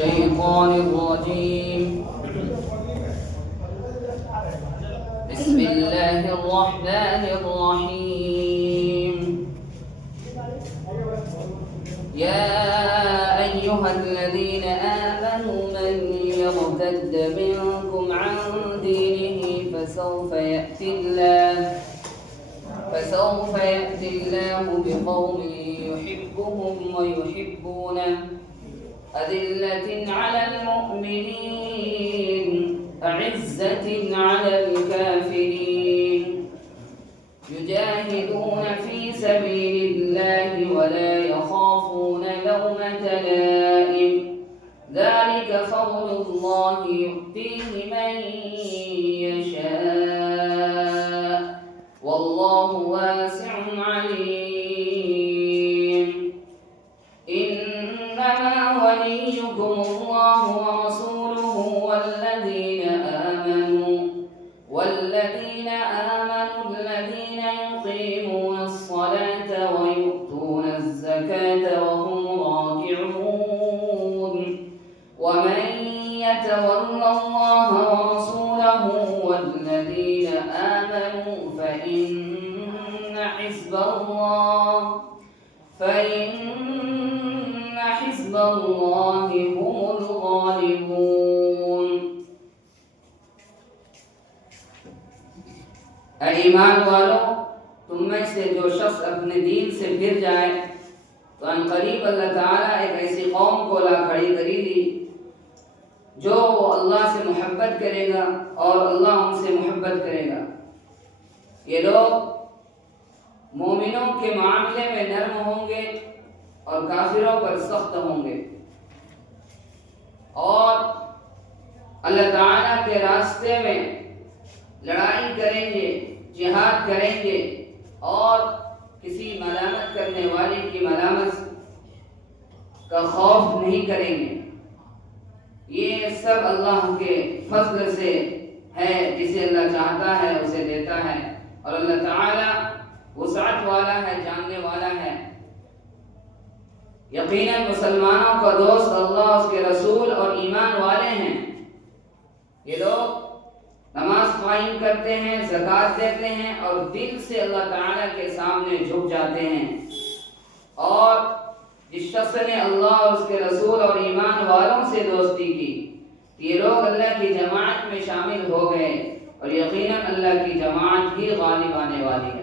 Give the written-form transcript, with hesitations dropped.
الشيطان الرجيم. بسم الله الرحمن الرحيم. يا أيها الذين آمنوا من يرتد منكم عن دينه فسوف يأتي الله بقوم يحبهم ويحبونه أذلة على المؤمنين أعزة على الكافرين يجاهدون في سبيل الله ولا يخافون لومة لائم ذلك فضل الله يؤتيه من يشاء والله واسع عليم. إنما وليكم الله ورسوله والذين آمنوا الذين يقيمون الصلاة ويؤتون الزكاة وهم راكعون ومن يتول الله ورسوله والذين آمنوا فإن حزب الله هم الغالبون. ईमान वालों, तुम में से जो शख्स अपने दीन से फिर जाए तो अनकरीब अल्लाह ताला एक ऐसी कौम को ला खड़ी करेगी जो अल्लाह से मोहब्बत करेगा और अल्लाह उनसे मोहब्बत करेगा। ये लोग मोमिनों के मामले में नर्म होंगे और काफिरों पर सख्त होंगे और अल्लाह ताला के रास्ते में लड़ाई करेंगे, जिहाद करेंगे और किसी मलामत करने वाले की मलामत का खौफ नहीं करेंगे। ये सब अल्लाह के फजल से है, जिसे अल्लाह चाहता है उसे देता है और अल्लाह ताला वसाअत वाला है, जानने वाला है। यकीनन मुसलमानों का दोस्त अल्लाह, उसके रसूल और ईमान वाले हैं। ये लोग नमाज कायम करते हैं, ज़कात देते हैं और दिल से अल्लाह ताला के सामने झुक जाते हैं। और जिस शख्स ने अल्लाह और उसके रसूल और ईमान वालों से दोस्ती की, ये लोग अल्लाह की जमात में शामिल हो गए और यकीनन अल्लाह की जमात ही गालिब आने वाली है।